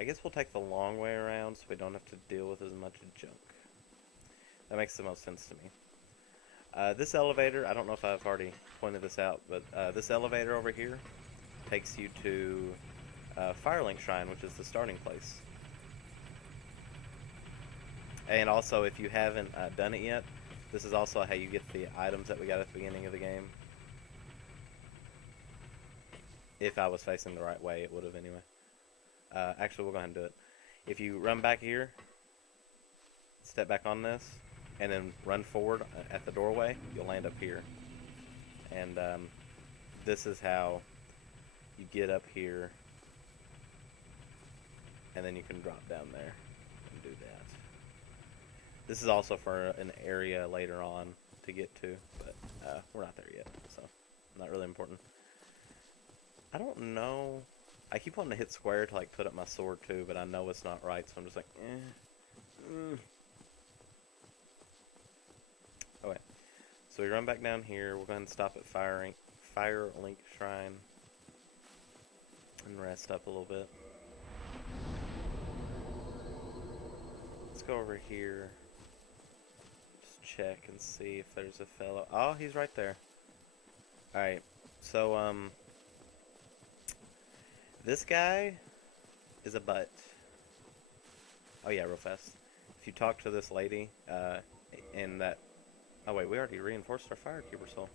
I guess we'll take the long way around so we don't have to deal with as much junk. That makes the most sense to me. This elevator, I don't know if I've already pointed this out, but this elevator over here takes you to Firelink Shrine, which is the starting place. And also, if you haven't done it yet, this is also how you get the items that we got at the beginning of the game. If I was facing the right way, it would have anyway. Actually, we'll go ahead and do it. If you run back here, step back on this, and then run forward at the doorway, you'll land up here. And this is how you get up here, and then you can drop down there and do that. This is also for an area later on to get to, but we're not there yet, so not really important. I don't know. I keep wanting to hit square to like put up my sword too, but I know it's not right, so I'm just like, Okay, so we run back down here. We'll go ahead and stop at Firelink Shrine and rest up a little bit. Let's go over here. Just check and see if there's a fellow. Oh, he's right there. Alright, so, this guy is a butt. Oh yeah, real fast. If you talk to this lady, in that... Oh wait, we already reinforced our Firekeeper soul.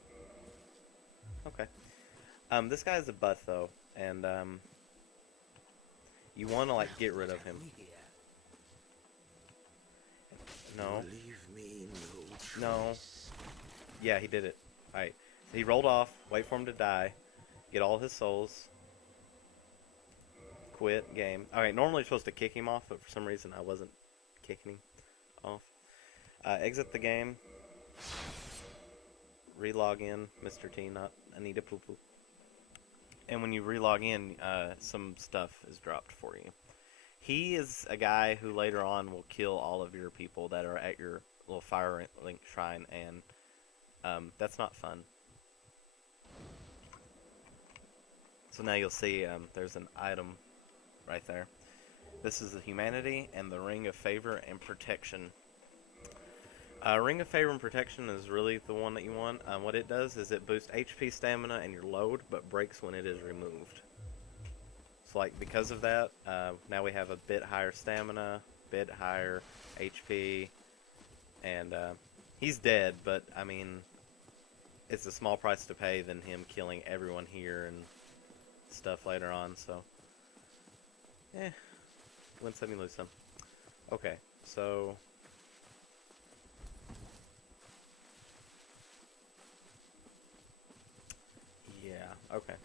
Okay. This guy is a butt though, and, you want to, like, get rid of him. No. No. Yeah, he did it. Alright. He rolled off, wait for him to die, get all his souls, quit game. Alright, normally you're supposed to kick him off, but for some reason I wasn't kicking him off. Exit the game. Relog in, Mr. T, not Anita Poo Poo. And when you relog in, some stuff is dropped for you. He is a guy who later on will kill all of your people that are at your little Firelink Shrine, and that's not fun. So now you'll see there's an item right there. This is the Humanity and the Ring of Favor and Protection. Ring of Favor and Protection is really the one that you want. What it does is it boosts HP, stamina, and your load, but breaks when it is removed. So, like, because of that, now we have a bit higher stamina, bit higher HP, and he's dead, but, I mean, it's a small price to pay than him killing everyone here and stuff later on, so, win some, you lose some. Okay, so... Yeah, okay.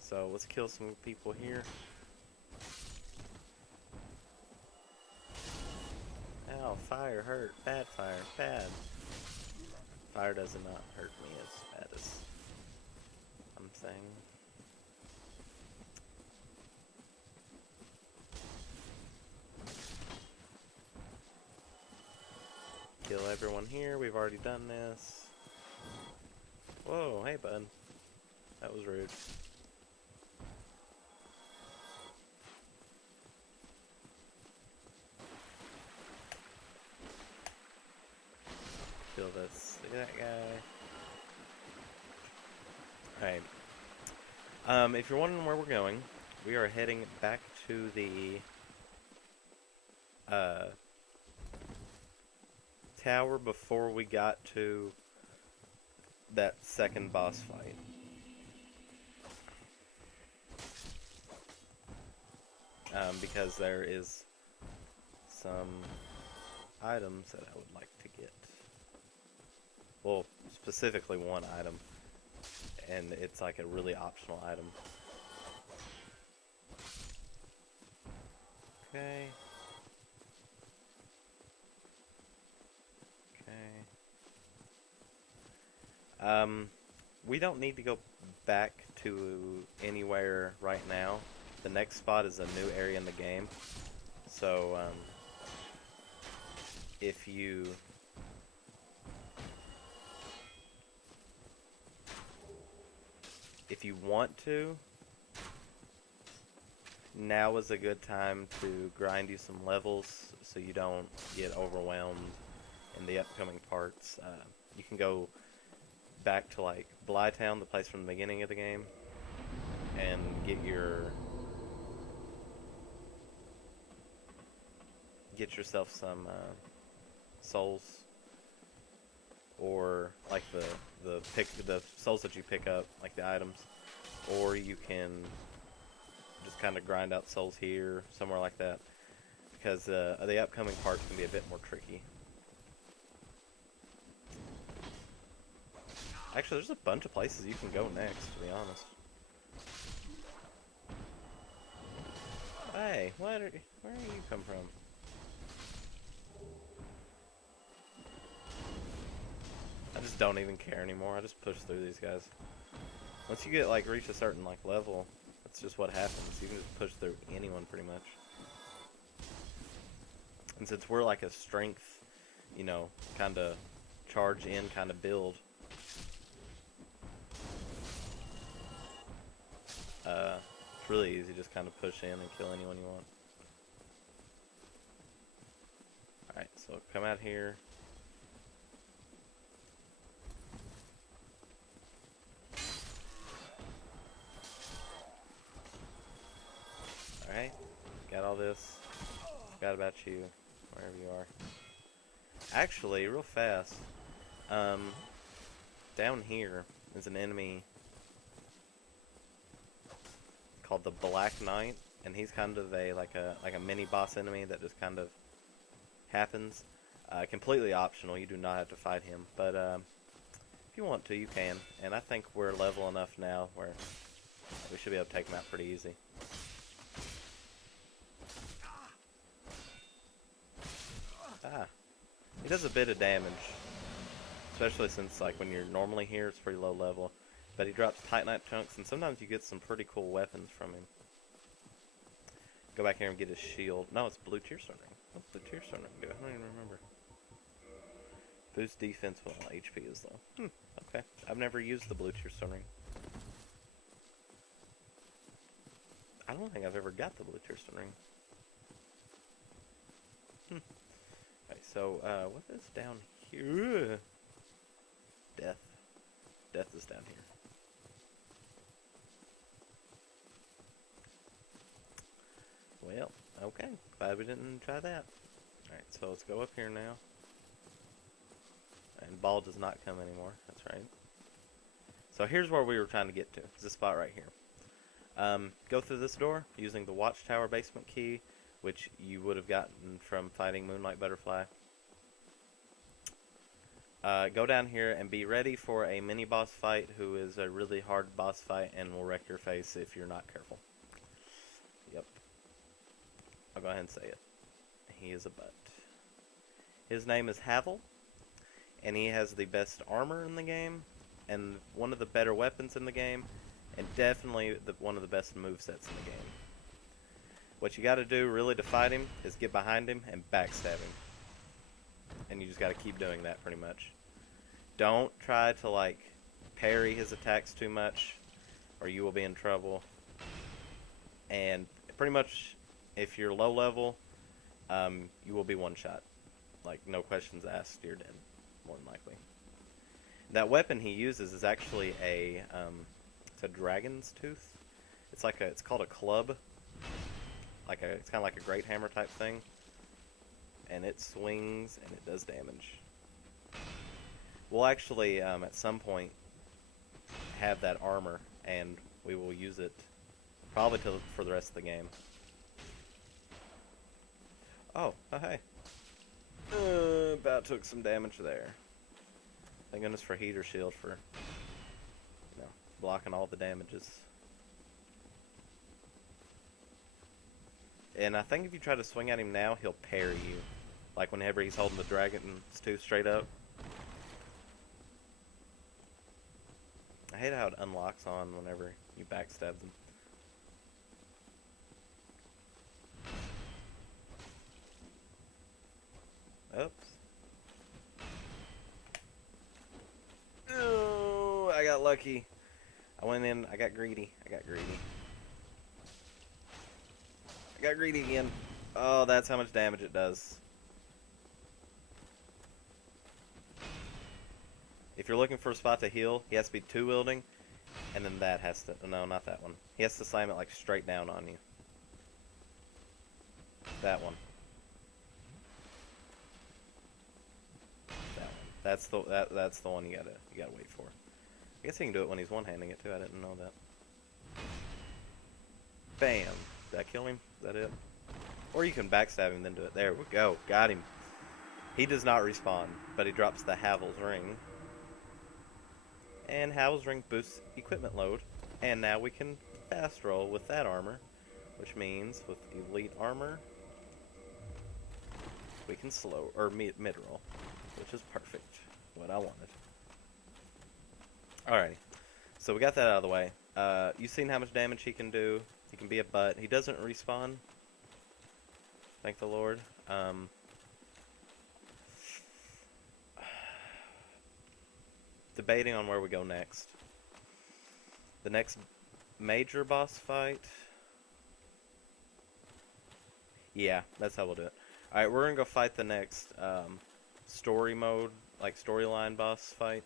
So let's kill some people here. Ow, fire hurt. Bad fire. Bad. Fire does not hurt me as bad as I'm saying. Kill everyone here. We've already done this. Whoa, hey bud. That was rude. Kill this. Look at that guy. Alright. If you're wondering where we're going, we are heading back to the tower before we got to that second boss fight. Because there is some items that I would like to get. Well, specifically one item, and it's like a really optional item. Okay. We don't need to go back to anywhere right now. The next spot is a new area in the game. So, if you want to, now is a good time to grind you some levels so you don't get overwhelmed in the upcoming parts. You can go back to like Blytown, the place from the beginning of the game, and get yourself some souls, or like the souls that you pick up, like the items, or you can just kind of grind out souls here, somewhere like that, because the upcoming parts can be a bit more tricky. Actually, there's a bunch of places you can go next, to be honest. Hey, where do you come from? I just don't even care anymore. I just push through these guys. Once you get like reach a certain like level, that's just what happens. You can just push through anyone pretty much. And since we're like a strength, you know, kind of charge in kind of build, it's really easy. Just kind of push in and kill anyone you want. Alright, so come out here. Alright, got all this. Forgot about you, wherever you are. Actually, real fast, down here is an enemy called the Black Knight, and he's kind of like a mini boss enemy that just kind of happens. Completely optional. You do not have to fight him, but if you want to, you can. And I think we're level enough now where we should be able to take him out pretty easy. Ah, he does a bit of damage, especially since like when you're normally here, it's pretty low level. But he drops Titanite chunks, and sometimes you get some pretty cool weapons from him. Go back here and get his shield. No, it's blue tear stone ring. What's the tear stone ring do? I don't even remember. Boost defense while HP is low. Okay. I've never used the blue tear stone ring. I don't think I've ever got the blue tear stone ring. Okay, so, what is down here? Ugh. Death. Death is down here. Well, okay. Glad we didn't try that. Alright, so let's go up here now. And ball does not come anymore. That's right. So here's where we were trying to get to. It's this spot right here. Go through this door using the Watchtower basement key, which you would have gotten from fighting Moonlight Butterfly. Go down here and be ready for a mini boss fight, who is a really hard boss fight and will wreck your face if you're not careful. Yep. I'll go ahead and say it. He is a butt. His name is Havel, and he has the best armor in the game, and one of the better weapons in the game, and definitely one of the best movesets in the game. What you gotta do really to fight him is get behind him and backstab him. And you just gotta keep doing that pretty much. Don't try to like parry his attacks too much, or you will be in trouble. And pretty much, if you're low level, you will be one shot. Like, no questions asked, you're dead, more than likely. That weapon he uses is actually it's a dragon's tooth. It's called a club. It's kind of like a great hammer type thing. And it swings and it does damage. We'll actually, at some point, have that armor, and we will use it probably for the rest of the game. Oh, hey. About took some damage there. Thank goodness for heater shield for, you know, blocking all the damages. And I think if you try to swing at him now, he'll parry you. Like whenever he's holding the dragon's tooth straight up. I hate how it unlocks on whenever you backstab them. Oops. Oh, I got lucky. I went in, I got greedy. I got greedy again. Oh, that's how much damage it does. If you're looking for a spot to heal, he has to be 2 wielding, and then that has to... No, not that one. He has to slam it, like, straight down on you. That one. That one. That's the one you gotta wait for. I guess he can do it when he's one-handing it, too. I didn't know that. Bam. Did I kill him? Is that it? Or you can backstab him, then do it. There we go. Got him. He does not respawn, but he drops the Havel's ring. And Havel's ring boosts equipment load. And now we can fast roll with that armor. Which means with elite armor, we can slow, or mid roll. Which is perfect. What I wanted. Alrighty. So we got that out of the way. You've seen how much damage he can do. He can be a butt. He doesn't respawn. Thank the Lord. Debating on where we go next. The next major boss fight. Yeah, that's how we'll do it. Alright, we're gonna go fight the next story mode, like storyline boss fight.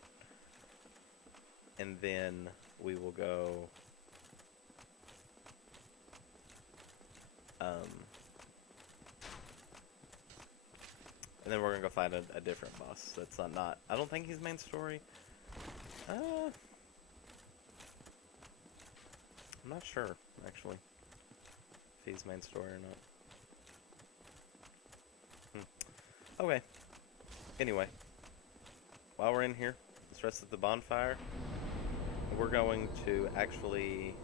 And then we will go and then we're gonna go find a different boss that's not I don't think he's main story. I'm not sure, actually, if he's main story or not. Okay. Anyway, while we're in here, let's rest at the bonfire. We're going to actually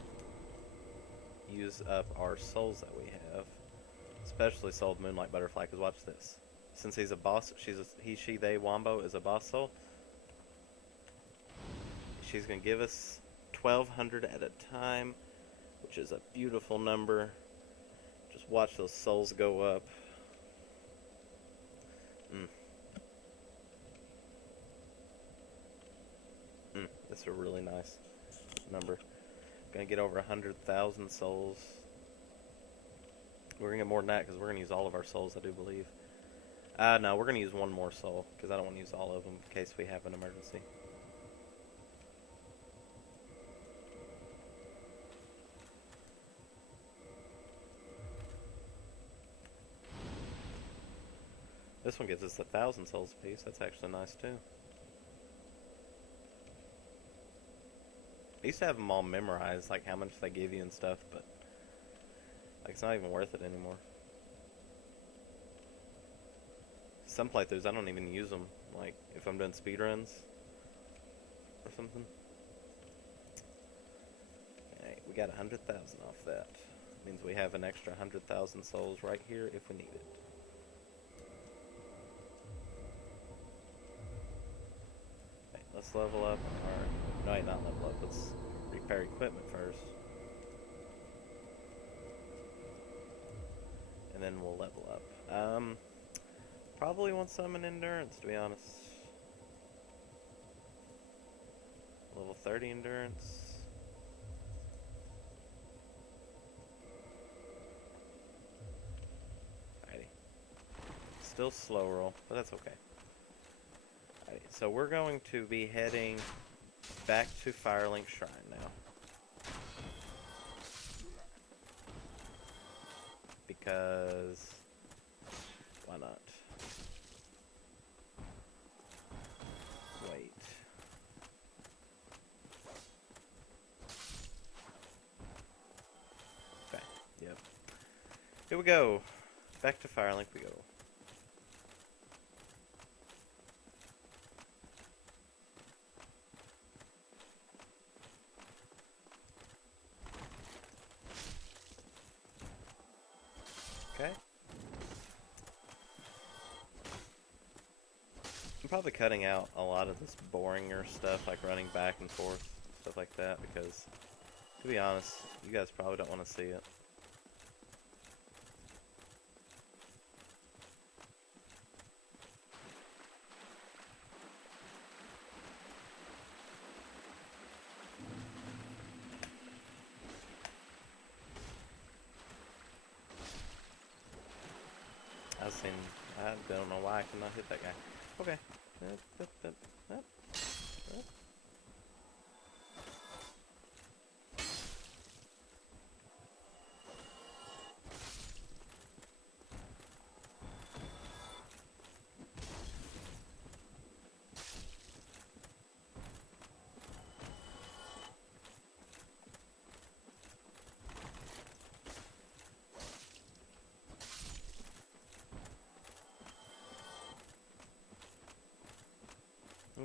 use up our souls that we have. Especially Soul Moonlight Butterfly, because watch this. Since he's a boss, he, she, they, Wombo is a boss soul. She's going to give us 1,200 at a time, which is a beautiful number. Just watch those souls go up. That's a really nice number. Gonna get over 100,000 souls. We're gonna get more than that because we're gonna use all of our souls, I do believe. No, we're gonna use one more soul because I don't want to use all of them in case we have an emergency. This one gives us 1,000 souls apiece. That's actually nice too. I used to have them all memorized, like how much they give you and stuff, but like it's not even worth it anymore. Some playthroughs I don't even use them, like if I'm doing speedruns or something. Okay, we got 100,000 off that. Means we have an extra 100,000 souls right here if we need it. Okay, let's level up our... No, not level up. Let's repair equipment first. And then we'll level up. Probably want some in endurance, to be honest. Level 30 endurance. Alrighty. Still slow roll, but that's okay. Alrighty, so we're going to be heading back to Firelink Shrine now. Because why not? Wait. Okay, yep. Here we go. Back to Firelink we go. Okay. I'm probably cutting out a lot of this boringer stuff, like running back and forth, stuff like that, because, to be honest, you guys probably don't want to see it. missing. I don't know why I cannot hit that guy. Okay.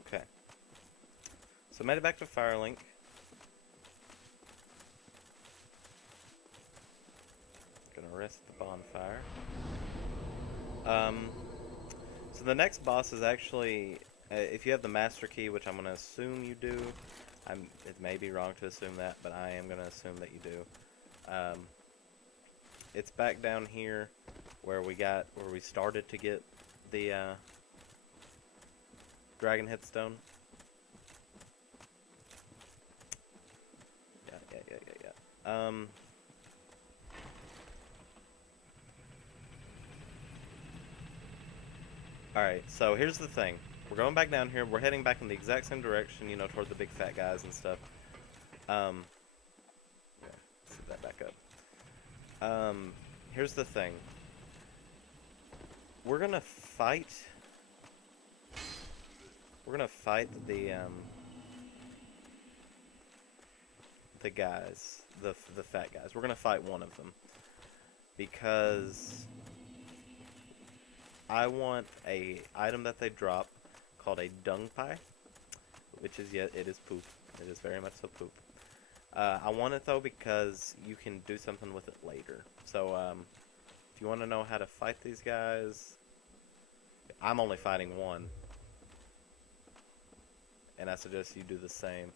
Okay. So made it back to Firelink. Gonna rest at the bonfire. So the next boss is actually, if you have the master key, which I'm gonna assume you do. It may be wrong to assume that, but I am gonna assume that you do. It's back down here where we started to get the dragon headstone. Yeah. Alright, so here's the thing. We're going back down here. We're heading back in the exact same direction, you know, toward the big fat guys and stuff. Yeah, let's get that back up. Here's the thing. We're gonna fight the guys, the fat guys. We're gonna fight one of them because I want a item that they drop called a dung pie, which is, yeah, it is poop. It is very much so poop. I want it though because you can do something with it later. So if you want to know how to fight these guys, I'm only fighting one, and I suggest you do the same.